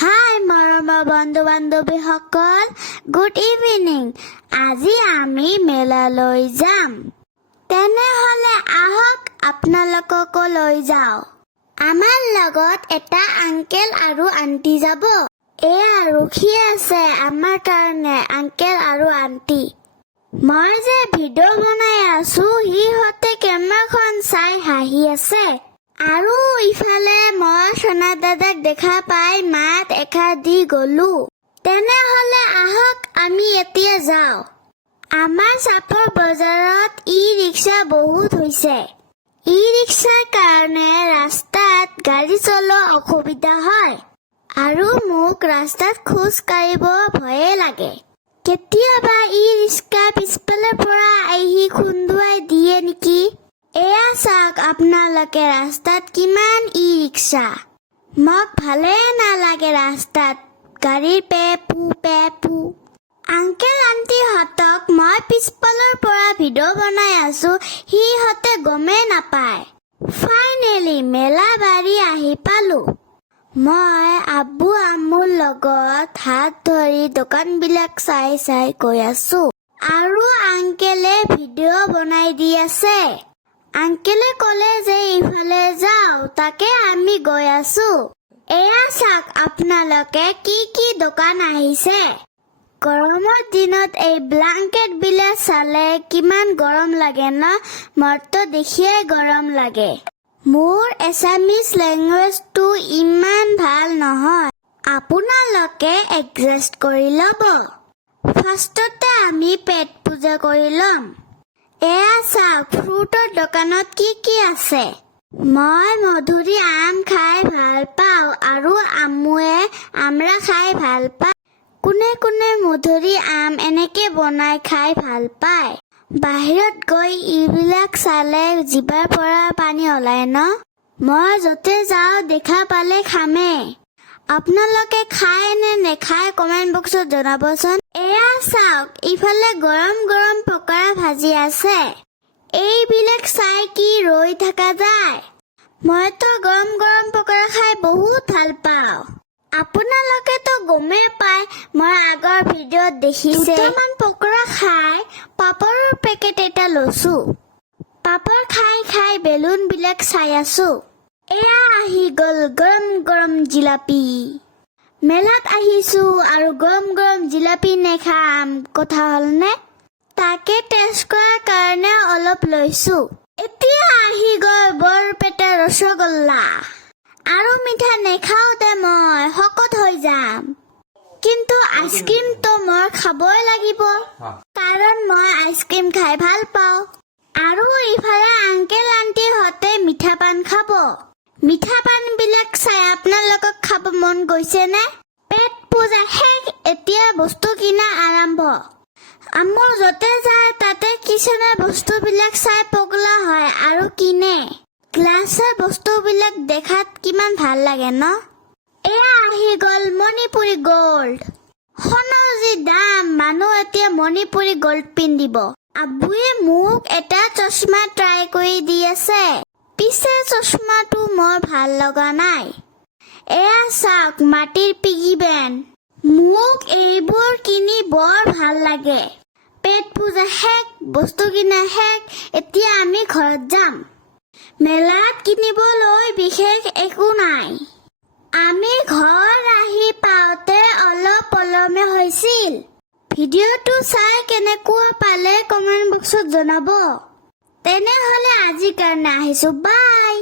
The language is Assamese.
হাই মৰমৰ বন্ধু বান্ধৱীসকল, গুড ইভিনিং। আজি আমি মেলালৈ যাম। তেনেহলে আহক আপোনালোককো লৈ যাওঁ। আমাৰ লগত এটা আংকেল আৰু আন্টি যাব। এয়া ৰখি আছে আমাৰ কাৰণে আংকেল আৰু আন্টি। মই যে ভিডিঅ' বনাই আছো, সিহঁতে কেমেৰাখন চাই হাঁহি আছে। আৰু ইফালে মই সোনা দাদাক দেখা পাই মাত এষাৰ দি গলো। তেনেহলে আহক আমি এতিয়া যাওঁ। আমাৰ চাপৰ বজাৰত ই-ৰিক্সা বহুত হৈছে। ই-ৰিক্সাৰ কাৰণে ৰাস্তাত গাড়ী চলোৱা অসুবিধা হয়। আৰু মোক ৰাস্তাত খোজ কাঢ়িব ভয়ে লাগে। কেতিয়াবা ই-ৰিক্সা পিছফালৰ পৰা আহি খুন্দুৱাই দিয়ে নেকি। এয়া চাওক আপোনালোকে ৰাস্তাত কিমান ই-ৰিক্সা। মোক ভালে নালাগে ৰাস্তাত গাড়ীৰ পে-পু। আংকেল আন্টিহঁতক মই পিছফালৰ পৰা ভিডিঅ' বনাই আছো, সিহঁতে গমেই নাপায়। ফাইনেলি মেলা বাৰী আহি পালো। মই আব্বু আম্মুৰ লগত হাত ধৰি দোকানবিলাক চাই গৈ আছো। আৰু আংকেলে ভিডিঅ' বনাই দি আছে। আংকেলে ক'লে যে ইফালে যাওঁ, তাকে আমি গৈ আছো। এয়া চাওক আপোনালোকে কি দোকান আহিছে। গৰমৰ দিনত এই ব্লাংকেট বিলাক চালে কিমান গৰম লাগে ন। মোৰতো দেখিয়ে গৰম লাগে। মোৰ এছামিজ লেংগুৱেজটো ইমান ভাল নহয়, আপোনালোকে এডজাষ্ট কৰি ল'ব। ফাৰ্ষ্টতে আমি পেট পূজা কৰি ল'ম। এয়া চাওক ফ্ৰুটৰ দোকানত কি আছে। মই মধুৰি আম খাই ভাল পাওঁ আৰু আম্মুৱে আমৰা খাই ভাল পায়। কোনে মধুৰি আম এনেকে বনাই খাই ভাল পায়। বাহিৰত গৈ এইবিলাক চালে জিভাৰ পৰা পানী ওলাই ন। মই য'তে যাওঁ দেখা পালে খামেই। আপোনালোকে খায় নে নেখায় কমেণ্ট বক্সত জনাবচোন। এয়া চাওক ইফালে গৰম পকৰা ভাজি আছে। এইবিলাক চাই কি ৰৈ থকা যায়। মইতো গৰম পকৰা খাই বহুত ভাল পাওঁ। আপোনালোকেতো গমেই পায়, মই আগৰ ভিডিঅ'ত দেখিছে। দুটামান পকৰা খাই পাপৰৰ পেকেট এটা লৈছো। পাপৰ খাই বেলুন বিলাক চাই আছো। এয়া আহি গ'ল গৰম জিলাপি। মেলাত আহিছো আৰু গৰম জিলাপি নেখাম কথা হ'লনে? তাকে টেষ্ট কৰাৰ কাৰণে অলপ লৈছো। এতিয়া আহি গ'ল বৰপেটা ৰসগোল্লা। আৰু মিঠা নেখাওঁতে মই শকত হৈ যাম। কিন্তু আইচক্ৰীমটো মই খাবই লাগিব, কাৰণ মই আইচক্ৰীম খাই ভাল পাওঁ। আৰু ইফালে আংকেল আন্টিহঁতে মিঠা পান খাব। মিঠা পান বিলাক চাই আপোনালোকক খাব মন গৈছে নে? পেট পূজা শেষ, এতিয়া বস্তু কিনা আৰম্ভ। আম্মু য'তে যায় তাতে কিচেনৰ বস্তুবিলাক চাই পগলা হয় আৰু কিনে। গ্লাছৰ বস্তুবিলাক দেখাত কিমান ভাল লাগে ন। এয়া আহি গ'ল মণিপুৰী গল্ড। সোণৰ যি দাম, মানুহ এতিয়া মণিপুৰী গল্ড পিন্ধিব। আব্বুৱে মোক এটা চশমা ট্ৰাই কৰি দি আছে। পিছে চশমাটো মোৰ ভাল লগা নাই। এয়া চাওক মাটিৰ পিগি বেংক। মোক এইবোৰ কিনি বৰ ভাল লাগে। পেট পূজা শেষ, বস্তু কিনা শেষ, এতিয়া আমি ঘৰত যাম। মেলাত কিনিবলৈ বিশেষ একো নাই। আমি ঘৰ আহি পাওঁতে অলপ পলমে হৈছিল। ভিডিঅ'টো চাই কেনেকুৱা পালে কমেণ্ট বক্সত জনাব। তেনেহলে আজিৰ কাৰণে আহিছো, বাই।